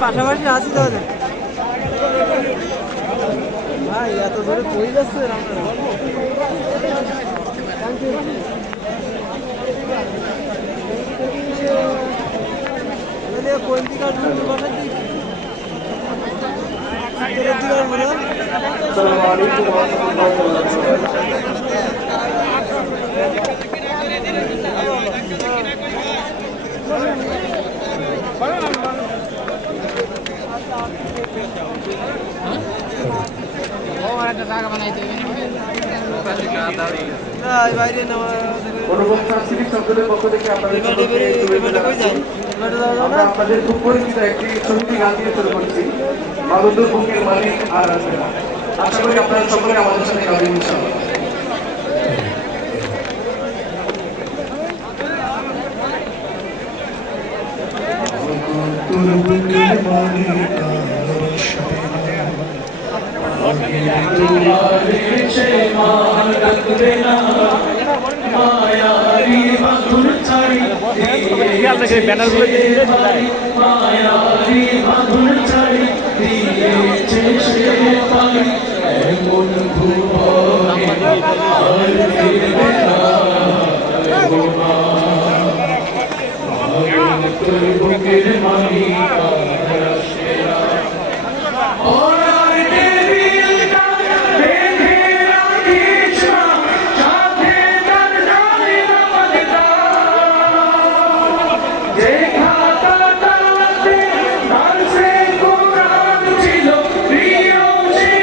পাশাপাশি আছি তো ভাই এত ধরে কই যাচ্ছে কোন দিকে আসসালামু আলাইকুম ওয়া রাহমাতুল্লাহি ওয়া আমরা আপনাদের খুব পরিচিত একটি ছবি গান দিয়ে শুরু করছি মাদুর বুকের মালিক আর আসবে না। আশা করি আপনারা সকলে আমাদের সাথে গাবেন ইনশাআল্লাহ। মায়ারি বাঁধন ছাড়ি দিয়েছে সে পাই এমন ভুবনে আর ফিরবে না।